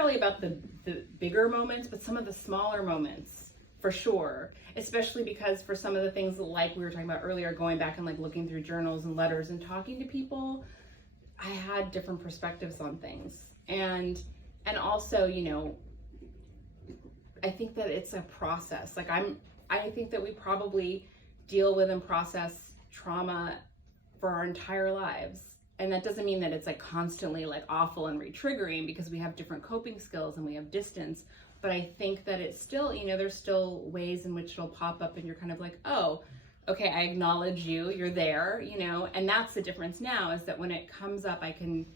necessarily about the bigger moments, but some of the smaller moments for sure, especially because for some of the things like we were talking about earlier, going back and like looking through journals and letters and talking to people, I had different perspectives on things. And also, you know, I think that it's a process. Like I think that we probably deal with and process trauma for our entire lives. And that doesn't mean that it's like constantly like awful and re-triggering, because we have different coping skills and we have distance. But I think that it's still, you know, there's still ways in which it'll pop up and you're kind of like, oh, okay, I acknowledge you, you're there, you know, and that's the difference now, is that when it comes up, I can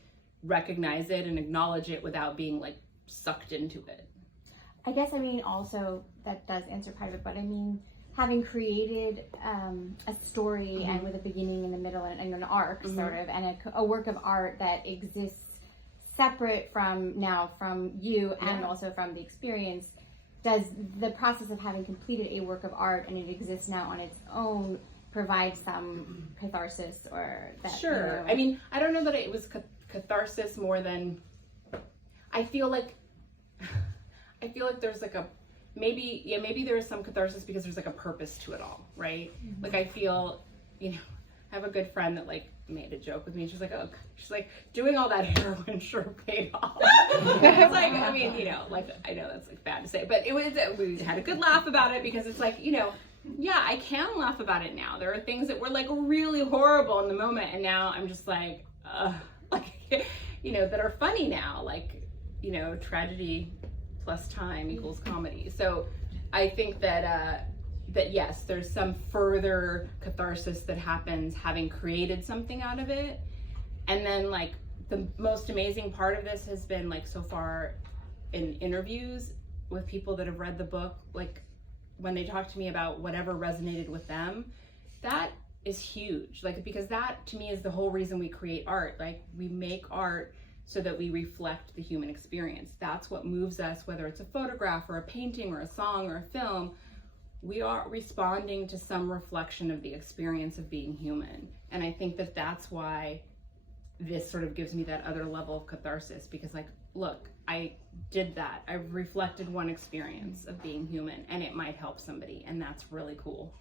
recognize it and acknowledge it without being like sucked into it. I guess, I mean, also that does answer part of it, but I mean, having created a story and with a beginning and a middle and an arc sort of, and a work of art that exists separate from you and also from the experience, does the process of having completed a work of art and it exists now on its own provide some catharsis or that? Sure. You know, I mean, I don't know that it was catharsis more than, I feel like there's like a, maybe there is some catharsis because there's like a purpose to it all, right? Like I feel, you know, I have a good friend that like made a joke with me. She's like, doing all that heroin sure paid off. It's like, I mean, you know, like, I know that's like bad to say, but we had a good laugh about it, because it's like, you know, yeah, I can laugh about it now. There are things that were like really horrible in the moment, and now I'm just like, like, you know, that are funny now, like, you know, tragedy plus time equals comedy. So I think that yes, there's some further catharsis that happens having created something out of it. And then like the most amazing part of this has been like so far in interviews with people that have read the book, like when they talk to me about whatever resonated with them, that is huge. Like, because that to me is the whole reason we create art. Like, we make art so that we reflect the human experience. That's what moves us, whether it's a photograph or a painting or a song or a film. We are responding to some reflection of the experience of being human. And I think that that's why this sort of gives me that other level of catharsis, because like, look, I did that. I reflected one experience of being human, and it might help somebody, and that's really cool.